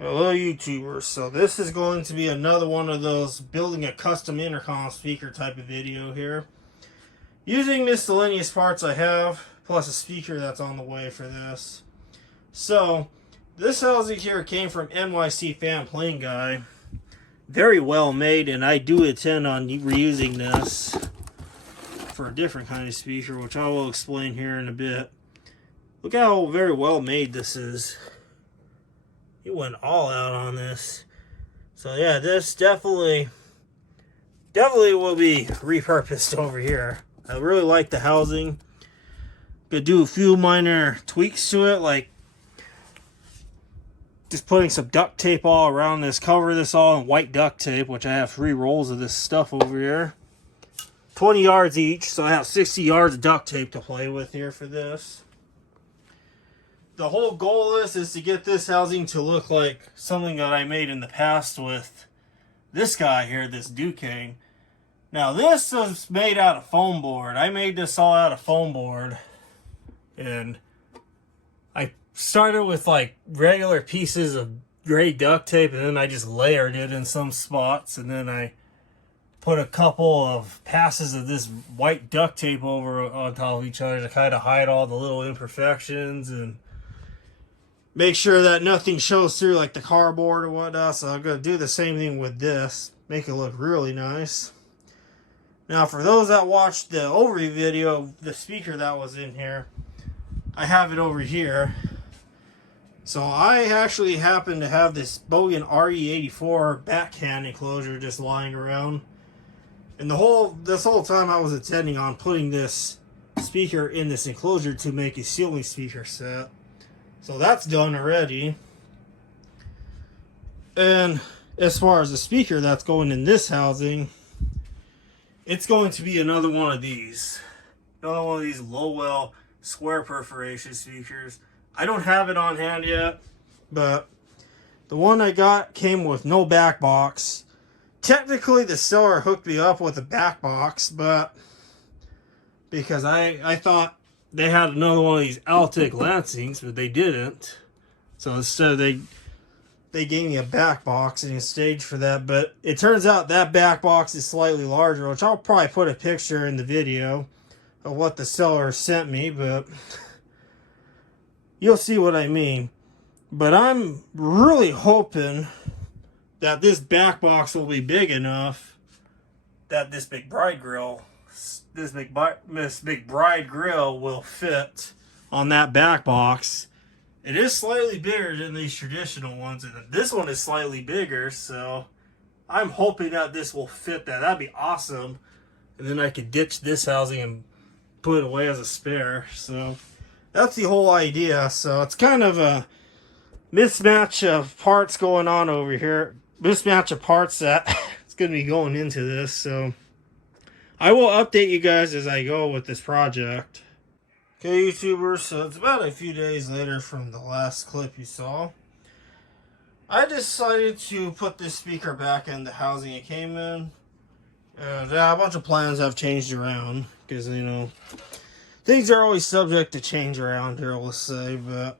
Hello YouTubers, so this is going to be another one of those building a custom intercom speaker type of video here. Using miscellaneous parts I have, plus a speaker that's on the way for this. So, this housing here came from NYCFanPlaneguy. Very well made, and I do intend on reusing this for a different kind of speaker, which I will explain here in a bit. Look how very well made this is. He went all out on this. So yeah, this definitely will be repurposed over here. I really like the housing. Could do a few minor tweaks to it, like just putting some duct tape all around this, cover this all in white duct tape, which I have 3 rolls of this stuff over here. 20 yards each, so I have 60 yards of duct tape to play with here for this. The whole goal of this is to get this housing to look like something that I made in the past with this guy here, this Duquesne. Now this is made out of foam board. I made this all out of foam board. And I started with like regular pieces of gray duct tape, and then I just layered it in some spots, and then I put a couple of passes of this white duct tape over on top of each other to kind of hide all the little imperfections and make sure that nothing shows through like the cardboard or whatnot. So I'm going to do the same thing with this. Make it look really nice. Now for those that watched the overview video of the speaker that was in here, I have it over here. So I actually happen to have this Bogan RE84 backhand enclosure just lying around. And this whole time I was intending on putting this speaker in this enclosure to make a ceiling speaker set. So that's done already. And as far as the speaker that's going in this housing, it's going to be another one of these. Another one of these Lowell square perforation speakers. I don't have it on hand yet, but the one I got came with no back box. Technically the seller hooked me up with a back box, but because I thought they had another one of these Altic Lansings, but they didn't. So instead they gave me a back box and a stage for that. But it turns out that back box is slightly larger, which I'll probably put a picture in the video of what the seller sent me, but you'll see what I mean. But I'm really hoping that this back box will be big enough that this big bride grill will fit on that back box. It is slightly bigger than these traditional ones, and this one is slightly bigger, so I'm hoping that this will fit that. That'd be awesome. And then I could ditch this housing and put it away as a spare. So that's the whole idea. So it's kind of a mismatch of parts going on over here. Mismatch of parts that it's going to be going into this. So I will update you guys as I go with this project. Okay, YouTubers, so it's about a few days later from the last clip you saw. I decided to put this speaker back in the housing it came in. And a bunch of plans have changed around, because, you know, things are always subject to change around here, let's say. But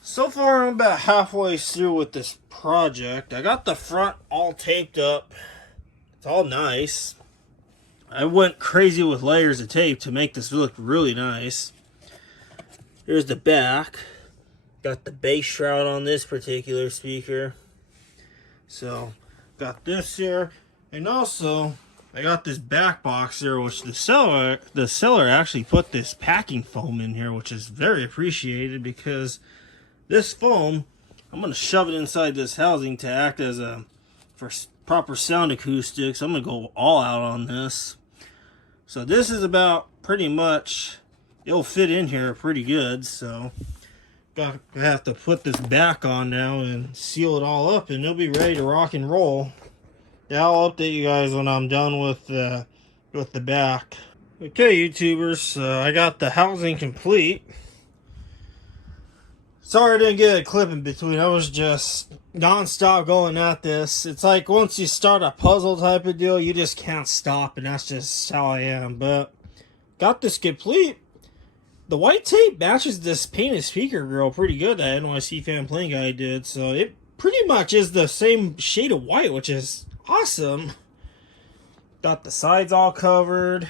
so far, I'm about halfway through with this project. I got the front all taped up. It's all nice. I went crazy with layers of tape to make this look really nice. Here's the back. Got the base shroud on this particular speaker. So, got this here. And also, I got this back box here, which the seller actually put this packing foam in here, which is very appreciated, because this foam, I'm going to shove it inside this housing to act as for proper sound acoustics. I'm going to go all out on this. So this is about pretty much, it'll fit in here pretty good. So I have to put this back on now and seal it all up, and it'll be ready to rock and roll. Yeah, I'll update you guys when I'm done with the back. Okay, YouTubers, I got the housing complete. Sorry I didn't get a clip in between. I was just non-stop going at this. It's like once you start a puzzle type of deal, you just can't stop, and that's just how I am. But got this complete. the white tape matches this painted speaker grill pretty good that NYCFanPlaneguy did. So it pretty much is the same shade of white, which is awesome. Got the sides all covered.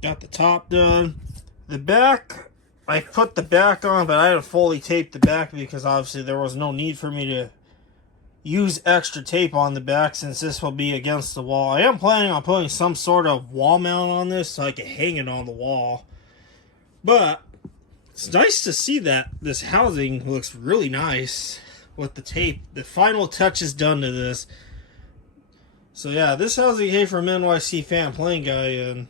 Got the top done. The back, I put the back on, but I didn't fully tape the back because obviously there was no need for me to use extra tape on the back since this will be against the wall. I am planning on putting some sort of wall mount on this so I can hang it on the wall. But it's nice to see that this housing looks really nice with the tape. The final touch is done to this. So yeah, this housing came from NYCFanPlaneguy, and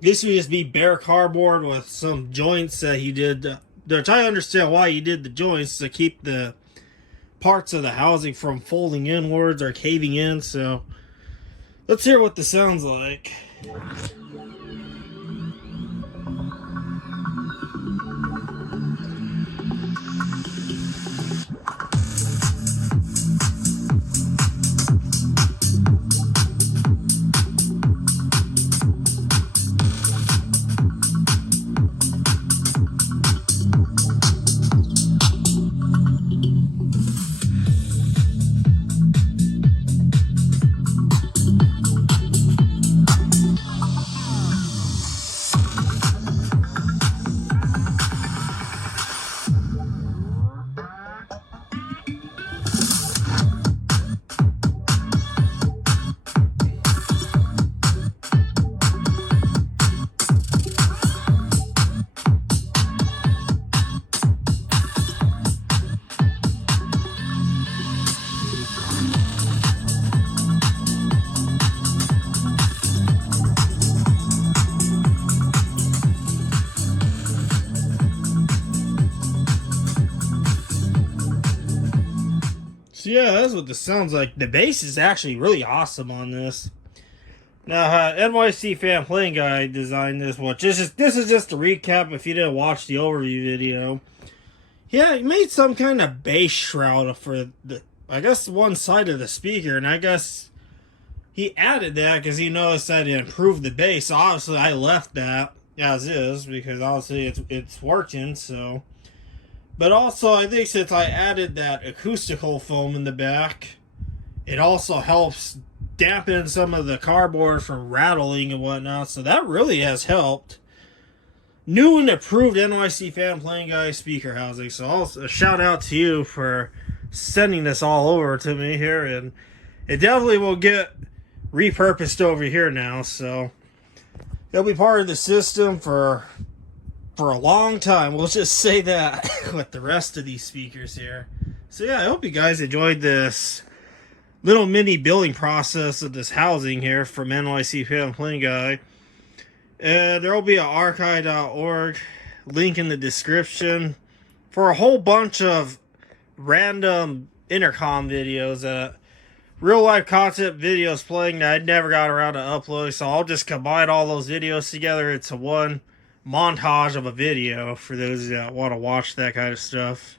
this would just be bare cardboard with some joints that he did. They're trying to understand why he did the joints to keep the parts of the housing from folding inwards or caving in. So let's hear what this sounds like. So yeah, that's what this sounds like. The bass is actually really awesome on this. Now, NYCFanPlaneguy designed this, which this is just a recap if you didn't watch the overview video. Yeah, he made some kind of bass shroud for the, I guess, one side of the speaker, and I guess he added that because he noticed that it improved the bass. So obviously, I left that as is because obviously it's working. So. But also, I think since I added that acoustical foam in the back, it also helps dampen some of the cardboard from rattling and whatnot. So that really has helped. New and improved NYCFanPlaneguy speaker housing. So also a shout out to you for sending this all over to me here. And it definitely will get repurposed over here now. So it'll be part of the system for a long time. We'll just say that with the rest of these speakers here. So yeah, I hope you guys enjoyed this little mini building process of this housing here from NYCFanPlaneguy. There will be an archive.org link in the description for a whole bunch of random intercom videos, real life concept videos playing that I never got around to uploading. So I'll just combine all those videos together into one montage of a video for those that want to watch that kind of stuff.